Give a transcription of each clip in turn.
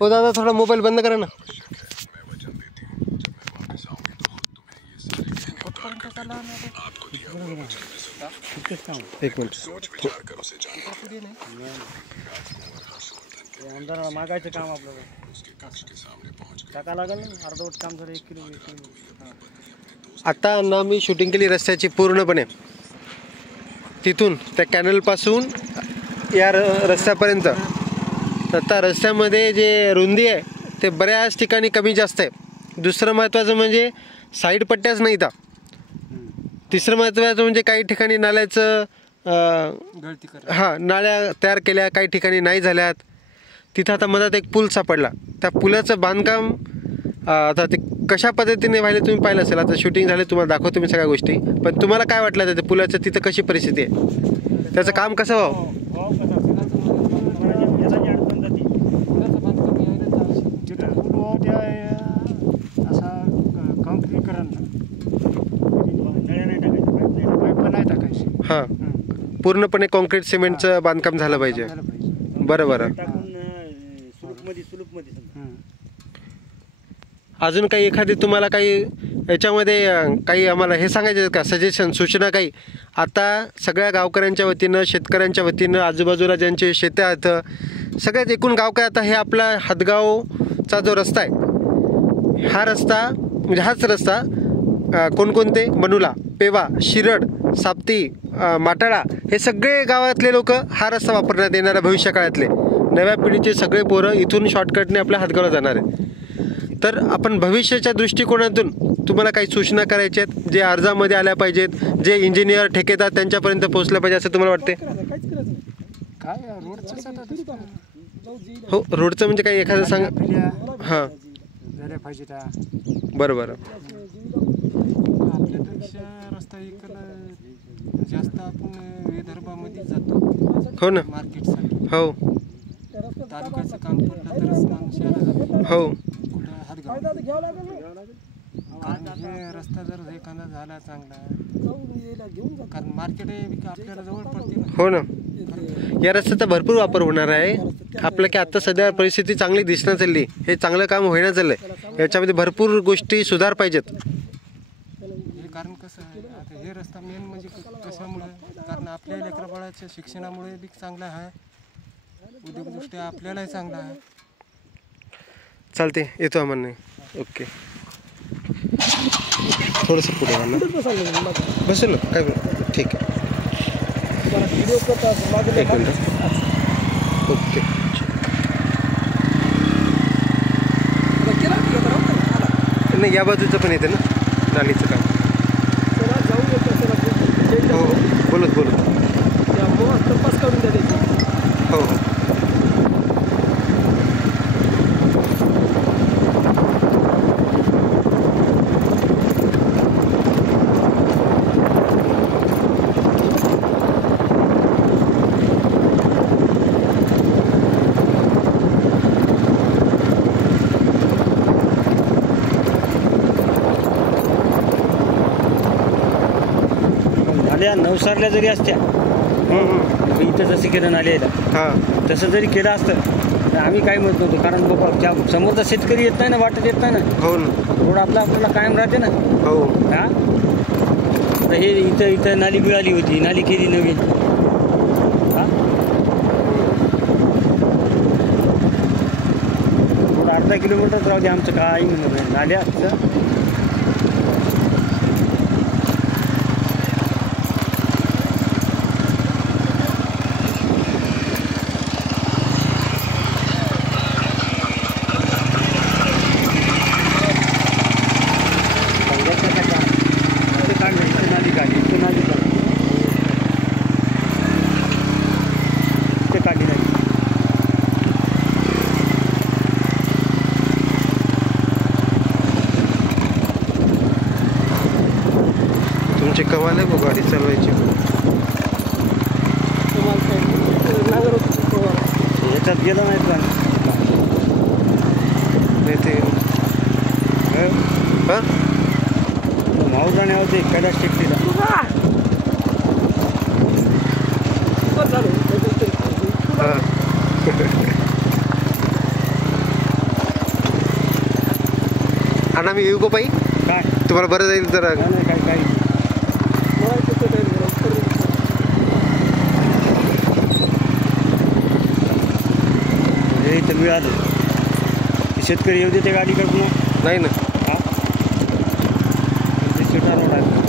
हो दादा, थोडा मोबाईल बंद करा ना. एक मिनिट. आमदाराला मागायचं काम आपल्याला टाका लागेल ना, अर्धवट काम झालं 1 किलो 1 किलो. आता ना मी शूटिंग केली रस्त्याची पूर्णपणे, तिथून त्या कॅनलपासून या रस्त्यापर्यंत. आता रस्त्यामध्ये जे रुंदी आहे ते बऱ्याच ठिकाणी कमी जास्त आहे. दुसरं महत्त्वाचं म्हणजे साईड पट्ट्याच नाही इथं. तिसरं महत्त्वाचं म्हणजे काही ठिकाणी नाल्याचं नाल्या तयार केल्या, काही ठिकाणी नाही झाल्यात. तिथं आता मधात एक पूल सापडला. त्या पुलाचं बांधकाम आता ते कशा पद्धतीने व्हायला तुम्ही पाहिलं असेल. आता शूटिंग झालं, तुम्हाला दाखवतो मी सगळ्या गोष्टी. पण तुम्हाला काय वाटलं त्या पुलाचं तिथं कशी परिस्थिती आहे, त्याचं काम कसं व्हावं? हां, पूर्णपणे कॉन्क्रीट सिमेंटचं बांधकाम झालं पाहिजे. बरं बरं. अजून काही एखादी तुम्हाला काही याच्यामध्ये काही आम्हाला हे सांगायचं का, सजेशन, सूचना काही? आता सगळ्या गावकऱ्यांच्या वतीनं, शेतकऱ्यांच्या वतीनं, आजूबाजूला ज्यांचे शेते आहेत, सगळ्यात एकूण गावकरी, आता हे आपला हातगावचा जो रस्ता आहे, हा रस्ता म्हणजे हाच रस्ता कोणकोणते, मनुला, पेवा, शिरड, साप्ती, माटाळा, हे सगळे गावातले लोक हा रस्ता वापरण्यात येणाऱ्या भविष्य काळातले नव्या पिढीचे सगळे पोरं इथून शॉर्टकटने आपल्या हातगावला जाणार आहे. तर आपण भविष्याच्या दृष्टिकोनातून तुम्हाला काही सूचना करायच्या आहेत, जे अर्जामध्ये आल्या पाहिजेत, जे इंजिनियर, ठेकेदार त्यांच्यापर्यंत पोहोचल्या पाहिजे असं तुम्हाला वाटते? हो, रोडचं म्हणजे काही एखादं सांगा. हां, बरं बरं. रस्ता जास्त आपण विदर्भामध्ये जातो. हो ना. मार्केटसाठी. हो. तालुक्याचं काम पडलं तरच माणूस यायला जातो. हो. कुठं हातगाव. कारण हे रस्ता जर एखादा झाला चांगला, कारण मार्केट आपल्याला जवळ पडते. हो ना. या रस्त्याचा भरपूर वापर होणार आहे. आपलं की आता सध्या परिस्थिती चांगली दिसणं चालली, हे चांगलं काम होईना चाललंय. याच्यामध्ये भरपूर गोष्टी सुधार पाहिजेत. कारण कसं आहे, आता हे रस्ता मेन म्हणजे कशामुळे, कारण आपल्या लेकराबाळाच्या शिक्षणामुळे बी चांगला आहे, उद्योगदृष्ट्या आपल्यालाही चांगला आहे. चालते, येतो आम्हाला. ओके, थोडंसं पुढे बसेल काय? ठीक आहे, एक मिनिट. ओके, नाही, या बाजूचं पण येते ना नालीचं काम. हो, बोलत हो हो. नवसारल्या जरी असत्या, इथं जसं केलं नाल्याला, हां, तसं जरी केलं असतं तर आम्ही काय म्हणत नव्हतो. कारण बाबा त्या समोरचा शेतकरी येत नाही ना, वाटत येत नाही ना. हो ना. रोड आपल्याला कायम राहते ना. हो. हां, तर हे इथं नाली मिळाली होती, नाली केली नवीन. हां, रोड अर्धा किलोमीटर राहू दे, आमचं काही म्हणत नाही नाल्याचं. तुमची कमाल आहे गाडी चालवायची. याच्यात गेलं नाही ते माऊजाने होते कैलास टेकडीला. आणि आम्ही येऊ का पाई काय तुम्हाला बरं जाईल जरा नाही काय काय हे इथं मिळालं शेतकरी येऊ देते गाडी का पुन्हा नाही ना हा ते छोटा रोड आहे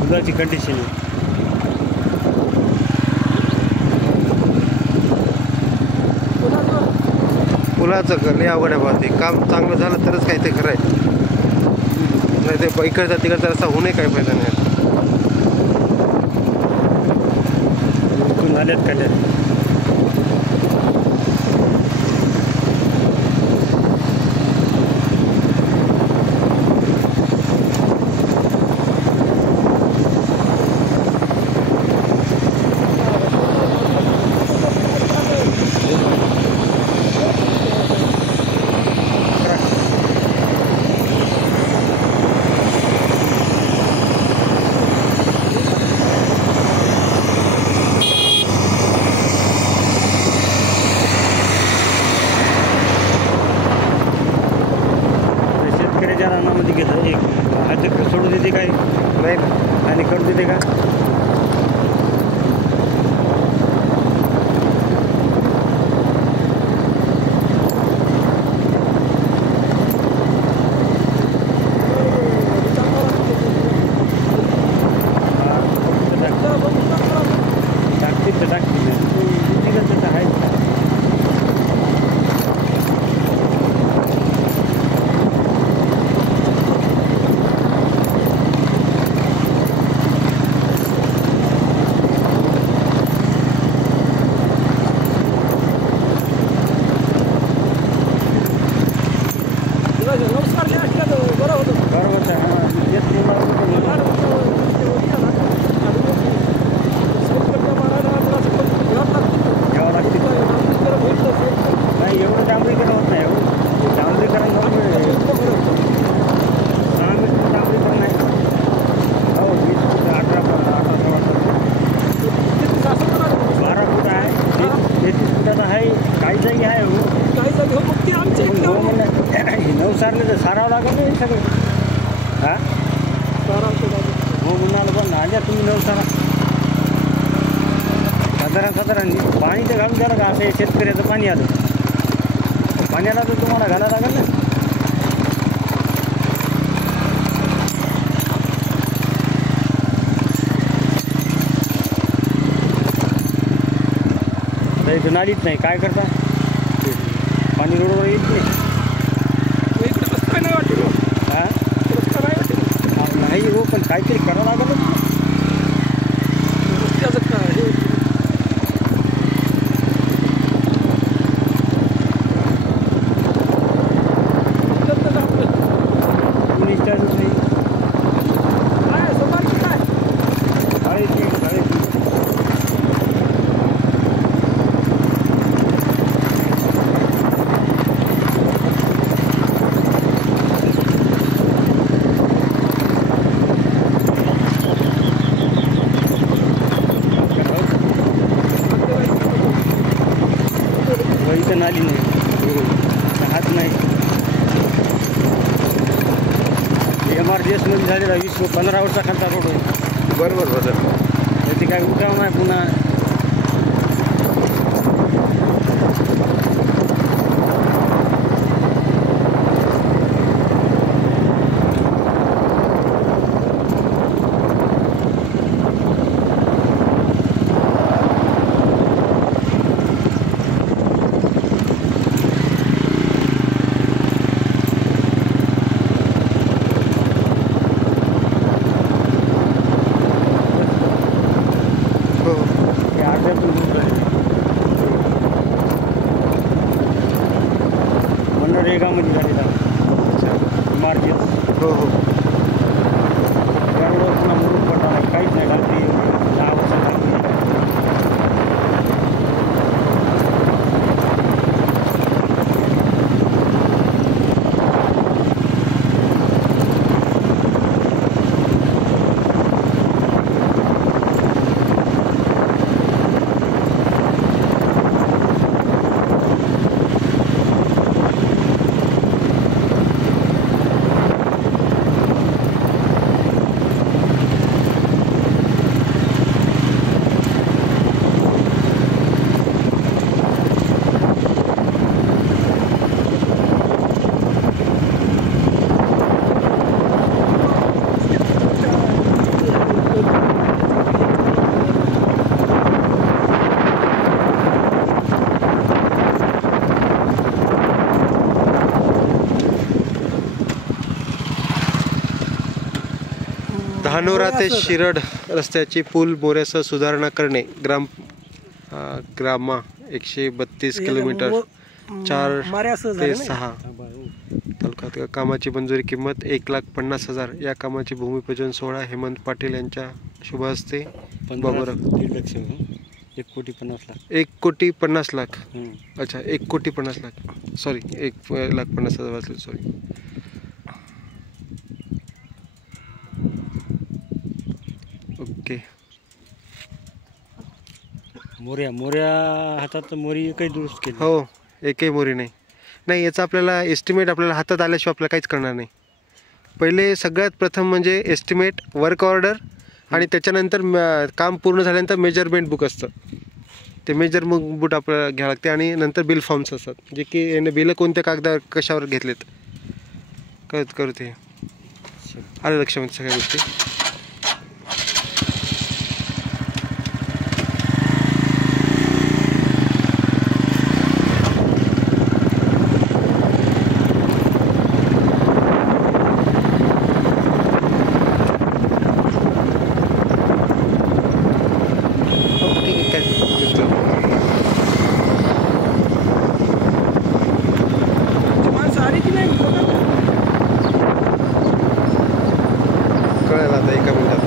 दुधाची कंडिशन आहे पुलाचं लय अवघड आहे बाबा ते काम चांगलं झालं तरच काही ते खरं आहे नाही ते इकडचा तिकडचा रस्ता होणे काही फायदा नाही इथून झाल्यात का त्यात शेतकऱ्याच्या रानामध्ये गेलं एक हात सोडून देते काय नाही ना आणि करून देते का टाकतील आहे बरोबर घ्यावं लागते नाही एवढं डांबरीकरण होत नाही एवढं डांबरीकरण डांबरीकरण नाही हो 20 फूट 18 12 फूट आहे 33 फुटाचा आहे काही जागी आहे हो नवसारले तर सारावं लागत नाही सगळं हा हो म्हणाल पण आल्या तुम्ही नवसारा साधारण पाणी तर घालून द्याला का असं शेतकऱ्याचं पाणी आलं पाण्याला तर तुम्हाला घालायला लागेल ना तर इथं नालीच नाही काय करता पाणी रोडवर येत नाही हा नाही हो पण काहीतरी करावं लागेल इथं नाली नाही हात नाही MRDS मध्ये झालेला 15 वर्षाखालचा रोड आहे बरोबर त्याची काय उठाव नाही पुन्हा वेगामध्ये झालेला मार्केट. हो हो. त्यामुळं पुन्हा मुरुम पडला नाही, काहीच नाही. रात्री 10 वाजता धानोरा ते शिरड रस्त्याची पूल मोऱ्यासह सुधारणा करणे. ग्रामा 132 किलोमीटर 4 ते 6 तालुक्यात कामाची मंजुरी किंमत 1,50,000. या कामाची भूमिपूजन सोहळा हेमंत पाटील यांच्या शुभ हस्ते. 1,50,00,000. अच्छा 1,50,00,000 सॉरी 1,50,000 वाचले सॉरी. ओके. मोऱ्या हातात मोरी एकही दुरुस्त केली. हो एकही मोरी नाही. याचा आपल्याला एस्टिमेट आपल्याला हातात आल्याशिवाय आपल्याला काहीच करणार नाही. पहिले सगळ्यात प्रथम म्हणजे एस्टिमेट, वर्क ऑर्डर आणि त्याच्यानंतर काम पूर्ण झाल्यानंतर मेजरमेंट बुक असतं. ते मेजरमेंट बुक आपल्याला घ्यावं लागते आणि नंतर बिल फॉर्म्स असतात जे की याने बिलं कोणत्या कागदावर कशावर घेतलेत करू ते आलं लक्षामध्ये सगळ्या गोष्टी. कळलं आता एका मिनिटात.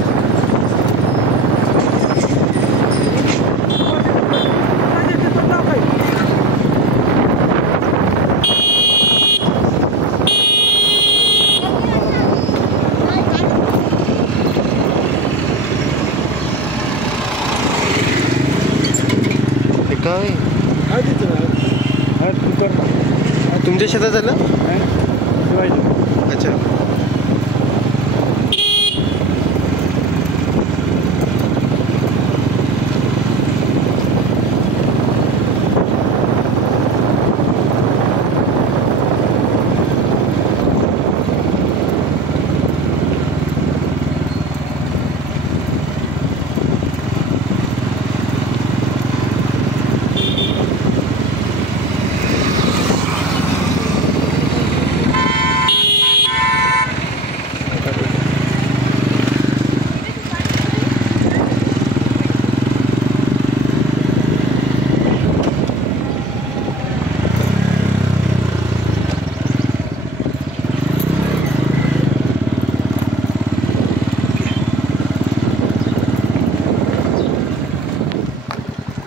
काय तुमच्या शेतात झालं. अच्छा